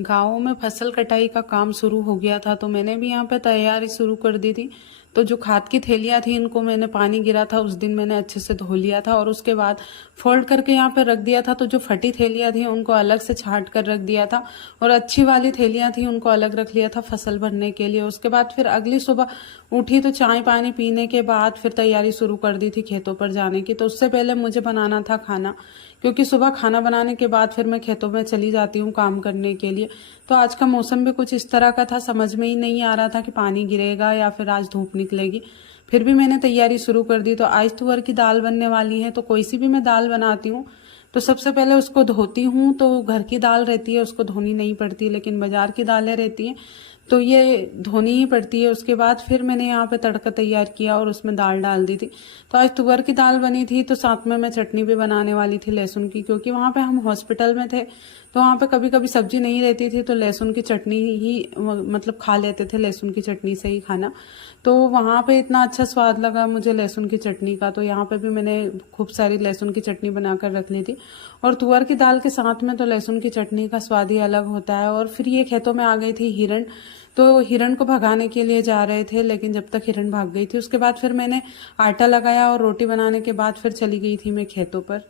गाँव में फसल कटाई का काम शुरू हो गया था, तो मैंने भी यहाँ पे तैयारी शुरू कर दी थी। तो जो खाद की थैलियाँ थी, इनको मैंने पानी गिरा था उस दिन मैंने अच्छे से धो लिया था और उसके बाद फोल्ड करके यहाँ पे रख दिया था। तो जो फटी थैलियाँ थी उनको अलग से छांट कर रख दिया था और अच्छी वाली थैलियाँ थी उनको अलग रख लिया था फसल भरने के लिए। उसके बाद फिर अगली सुबह उठी तो चाय पानी पीने के बाद फिर तैयारी शुरू कर दी थी खेतों पर जाने की। तो उससे पहले मुझे बनाना था खाना, क्योंकि सुबह खाना बनाने के बाद फिर मैं खेतों में चली जाती हूँ काम करने के लिए। तो आज का मौसम भी कुछ इस तरह का था, समझ में ही नहीं आ रहा था कि पानी गिरेगा या फिर आज धूप निकलेगी। फिर भी मैंने तैयारी शुरू कर दी। तो आज तुअर की दाल बनने वाली है। तो कोई सी भी मैं दाल बनाती हूँ तो सबसे पहले उसको धोती हूँ। तो घर की दाल रहती है उसको धोनी नहीं पड़ती, लेकिन बाजार की दालें रहती हैं तो ये धोनी ही पड़ती है। उसके बाद फिर मैंने यहाँ पे तड़का तैयार किया और उसमें दाल डाल दी थी। तो आज तुअर की दाल बनी थी, तो साथ में मैं चटनी भी बनाने वाली थी लहसुन की, क्योंकि वहाँ पे हम हॉस्पिटल में थे तो वहाँ पे कभी कभी सब्जी नहीं रहती थी तो लहसुन की चटनी ही मतलब खा लेते थे, लहसुन की चटनी से ही खाना। तो वहाँ पे इतना अच्छा स्वाद लगा मुझे लहसुन की चटनी का, तो यहाँ पे भी मैंने खूब सारी लहसुन की चटनी बनाकर रख ली थी। और तुअर की दाल के साथ में तो लहसुन की चटनी का स्वाद ही अलग होता है। और फिर ये खेतों में आ गई थी हिरण, तो हिरण को भगाने के लिए जा रहे थे, लेकिन जब तक हिरण भाग गई थी उसके बाद फिर मैंने आटा लगाया और रोटी बनाने के बाद फिर चली गई थी मैं खेतों पर।